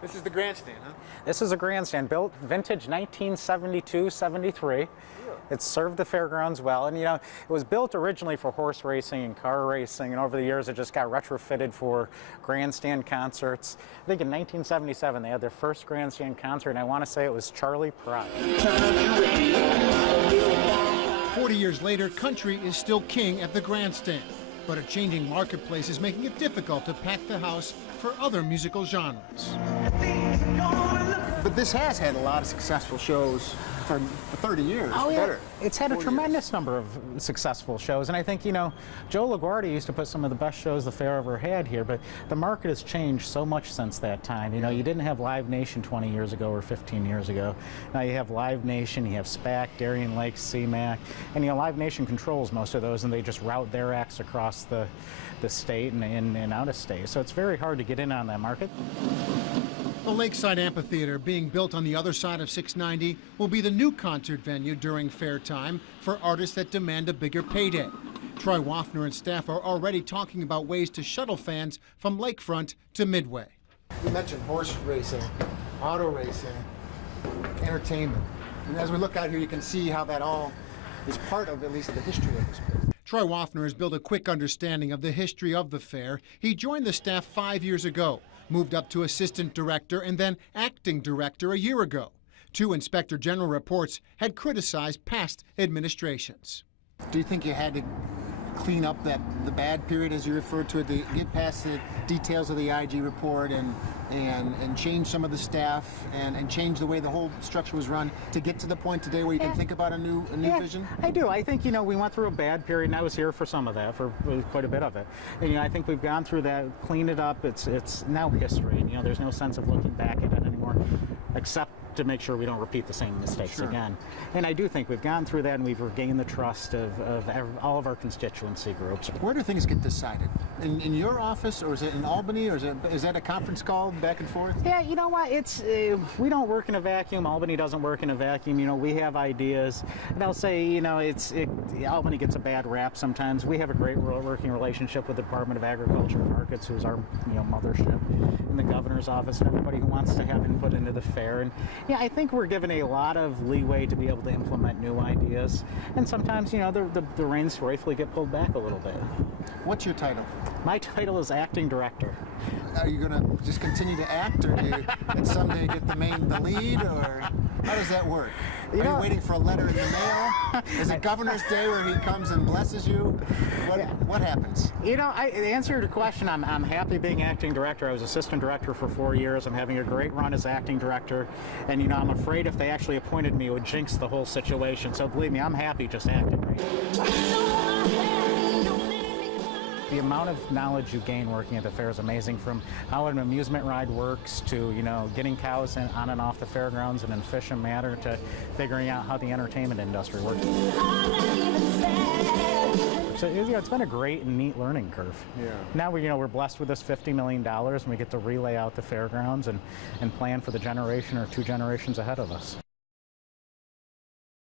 This is the grandstand, huh? This is a grandstand built vintage 1972-73. It served the fairgrounds well, and you know, it was built originally for horse racing and car racing, and over the years it just got retrofitted for grandstand concerts. I think in 1977 they had their first grandstand concert, and I want to say it was Charlie Pride. 40 years later, country is still king at the grandstand, but a changing marketplace is making it difficult to pack the house for other musical genres. But this has had a lot of successful shows for 30 years. Oh, yeah. Better. It's had a 40 tremendous years. number of successful shows, and I think, you know, Joe LaGuardia used to put some of the best shows the fair ever had here, but the market has changed so much since that time. You know, you didn't have Live Nation 20 years ago or 15 years ago. Now you have Live Nation, you have SPAC, Darien Lake, CMAC, and you know, Live Nation controls most of those, and they just route their acts across the state and out of state. So it's very hard to get in on that market. The Lakeside Amphitheater, being built on the other side of 690, will be the new concert venue during fair time for artists that demand a bigger payday. Troy Waffner and staff are already talking about ways to shuttle fans from Lakefront to Midway. You mentioned horse racing, auto racing, entertainment. And as we look out here, you can see how that all is part of at least the history of this place. Troy Waffner has built a quick understanding of the history of the fair. He joined the staff 5 years ago, moved up to assistant director and then acting director a year ago. 2 inspector general reports had criticized past administrations. Do you think you had to clean up the bad period, as you referred to it, to get past the details of the IG report and change some of the staff and change the way the whole structure was run to get to the point today where you can think about a new vision? I do. I think, you know, we went through a bad period, and I was here for some of that, for quite a bit of it. And, you know, I think we've gone through that, cleaned it up. It's now history, and, you know, there's no sense of looking back at it anymore, except to make sure we don't repeat the same mistakes again. And I do think we've gone through that, and we've regained the trust of all of our constituency groups. Where do things get decided? In your office, or is it in Albany, or is that a conference call back and forth? Yeah, you know what? It's we don't work in a vacuum. Albany doesn't work in a vacuum. You know, we have ideas, and I'll say, you know, Albany gets a bad rap sometimes. We have a great working relationship with the Department of Agriculture and Markets, who's our mothership, and the governor's office, and everybody who wants to have input into the fair. And yeah, I think we're given a lot of leeway to be able to implement new ideas, and sometimes, you know, the reins rightfully get pulled back a little bit. What's your title? My title is acting director. Are you going to just continue to act, or do you someday get the lead, or how does that work? Are you waiting for a letter in the mail? Is it Governor's Day where he comes and blesses you? What happens? You know, to answer your question, I'm happy being acting director. I was assistant director for 4 years. I'm having a great run as acting director, and you know, I'm afraid if they actually appointed me, it would jinx the whole situation. So believe me, I'm happy just acting right now. The amount of knowledge you gain working at the fair is amazing, from how an amusement ride works to, you know, getting cows on and off the fairgrounds and in fish and matter, to figuring out how the entertainment industry works. So, you know, it's been a great and neat learning curve. Yeah. Now we're blessed with this $50 million, and we get to relay out the fairgrounds and plan for the generation or 2 generations ahead of us.